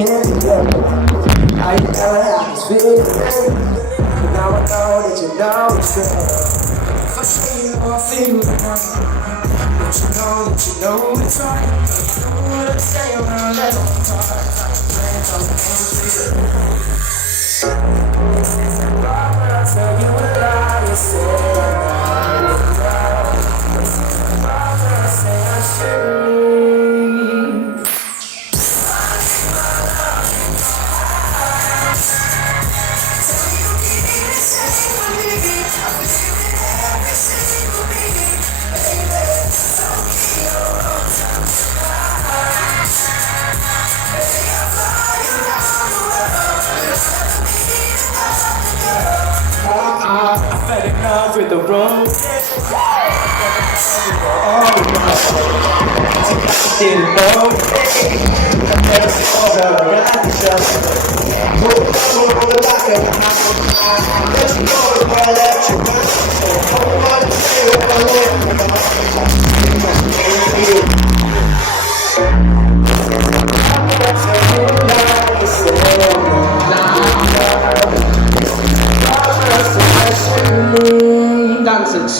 I never had this feeling, but now I know that you know it's true. For sure you know I feel it now. But you know it's right. You know what I'm saying when I let them talk. Why would I tell you a lie? You say why would I say I shouldn't leave? I fell in love with the road. Didn't know. Nonsense.